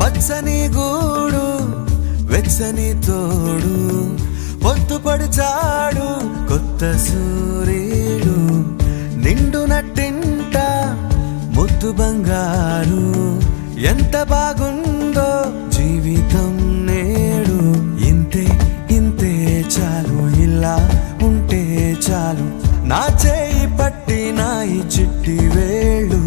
వెచ్చని గూడు వెచ్చని తోడు పొద్దుపడిచాడు కొత్త సూర్యుడు నిండు నట్టింట ముద్దు బంగారు ఎంత బాగుందో జీవితం నేడు ఇంతే ఇంతే చాలు ఇలా ఉంటే చాలు నా చేయి పట్టి నా ఈ చిట్టి వేళ్ళు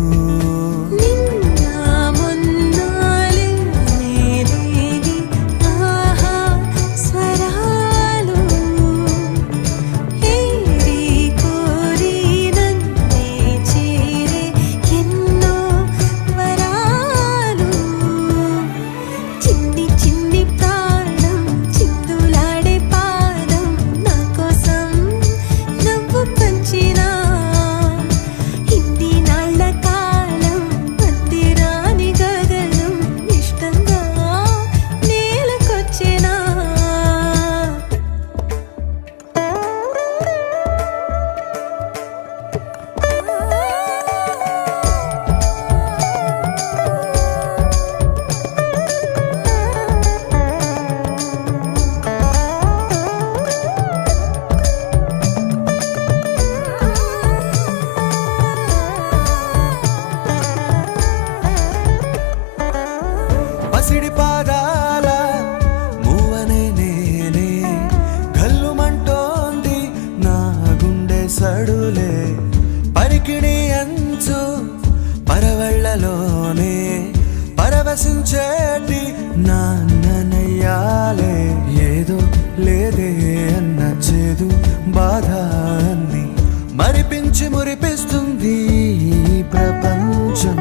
పసిడి పాదాల మూవనే నేనే గల్లుమంటోంది నా గుండె సడులే పరికిణి అంచు పరవళ్ళలోనే పరవశించేటి నాన్ననయ్యాలే ఏదో లేదే అన్న చేదు బాధ అన్ని మరిపించి మురిపిస్తుంది ఈ ప్రపంచం